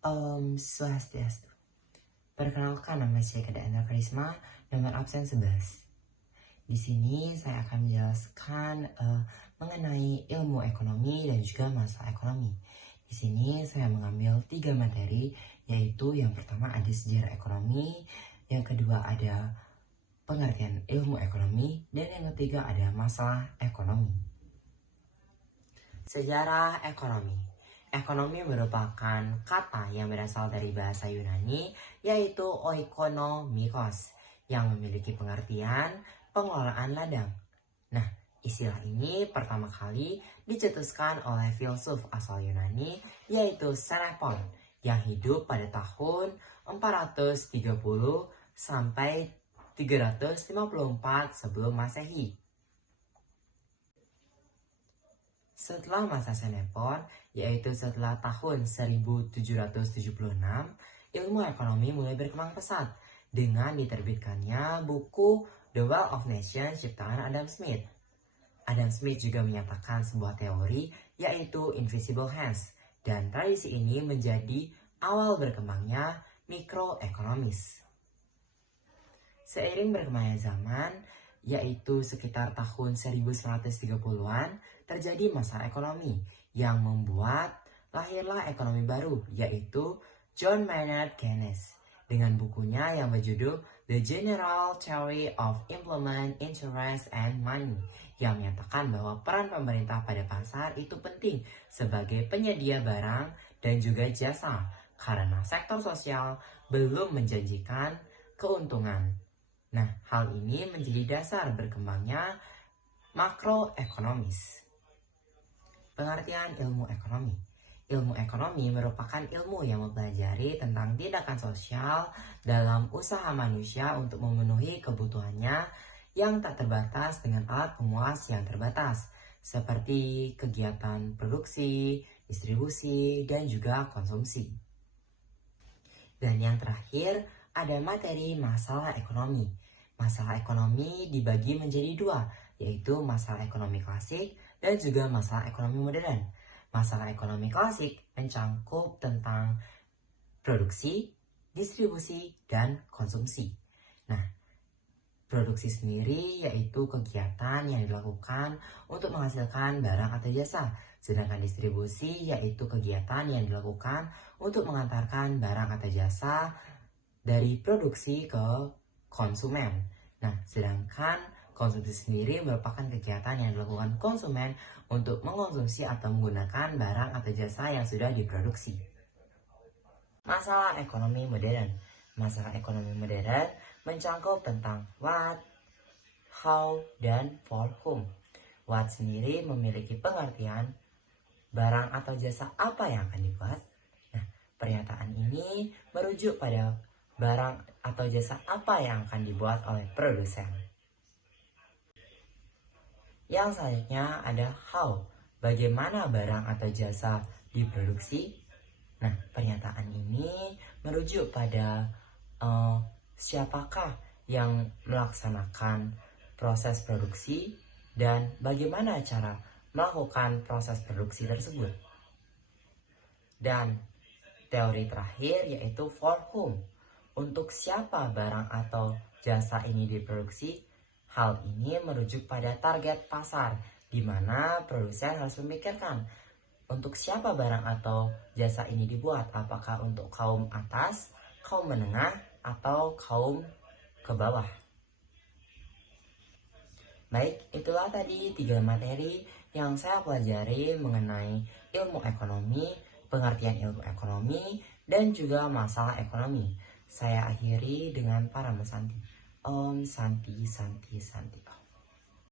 Swastiastu. Perkenalkan, nama saya Keda Endra Karisma, nomor absen 11. Di sini saya akan menjelaskan mengenai ilmu ekonomi dan juga masalah ekonomi. Di sini saya mengambil 3 materi, yaitu yang pertama ada sejarah ekonomi, yang kedua ada pengertian ilmu ekonomi, dan yang ketiga ada masalah ekonomi. Sejarah ekonomi. Ekonomi merupakan kata yang berasal dari bahasa Yunani, yaitu oikonomikos, yang memiliki pengertian pengelolaan ladang. Nah, istilah ini pertama kali dicetuskan oleh filsuf asal Yunani, yaitu Xenophon, yang hidup pada tahun 430 sampai 354 sebelum Masehi. Setelah masa Xenophon, yaitu setelah tahun 1776, ilmu ekonomi mulai berkembang pesat dengan diterbitkannya buku The Wealth of Nations ciptaan Adam Smith. Adam Smith juga menyatakan sebuah teori, yaitu Invisible Hands, dan tradisi ini menjadi awal berkembangnya mikroekonomis. Seiring berkembangnya zaman, yaitu sekitar tahun 1930-an, terjadi masalah ekonomi yang membuat lahirlah ekonomi baru, yaitu John Maynard Keynes dengan bukunya yang berjudul The General Theory of Employment, Interest, and Money, yang menyatakan bahwa peran pemerintah pada pasar itu penting sebagai penyedia barang dan juga jasa karena sektor sosial belum menjanjikan keuntungan. Nah, hal ini menjadi dasar berkembangnya makroekonomis. Pengertian ilmu ekonomi. Ilmu ekonomi merupakan ilmu yang mempelajari tentang tindakan sosial dalam usaha manusia untuk memenuhi kebutuhannya yang tak terbatas dengan alat pemuas yang terbatas, seperti kegiatan produksi, distribusi, dan juga konsumsi. Dan yang terakhir, ada materi masalah ekonomi. Masalah ekonomi dibagi menjadi 2, yaitu masalah ekonomi klasik dan juga masalah ekonomi modern. Masalah ekonomi klasik mencangkup tentang produksi, distribusi, dan konsumsi. Nah, produksi sendiri yaitu kegiatan yang dilakukan untuk menghasilkan barang atau jasa. Sedangkan distribusi yaitu kegiatan yang dilakukan untuk mengantarkan barang atau jasa dari produksi ke konsumen. Nah, sedangkan konsumsi sendiri merupakan kegiatan yang dilakukan konsumen untuk mengonsumsi atau menggunakan barang atau jasa yang sudah diproduksi. Masalah ekonomi modern. Masalah ekonomi modern mencangkup tentang what, how, dan for whom. What sendiri memiliki pengertian barang atau jasa apa yang akan dibuat. Nah, pernyataan ini merujuk pada barang atau jasa apa yang akan dibuat oleh produsen. Yang selanjutnya ada how, bagaimana barang atau jasa diproduksi. Nah, pernyataan ini merujuk pada siapakah yang melaksanakan proses produksi dan bagaimana cara melakukan proses produksi tersebut. Dan teori terakhir yaitu for whom, untuk siapa barang atau jasa ini diproduksi. Hal ini merujuk pada target pasar, di mana produsen harus memikirkan untuk siapa barang atau jasa ini dibuat, apakah untuk kaum atas, kaum menengah, atau kaum ke bawah. Baik, itulah tadi 3 materi yang saya pelajari mengenai ilmu ekonomi, pengertian ilmu ekonomi, dan juga masalah ekonomi. Saya akhiri dengan para Santi. Om Santi Santi Santi.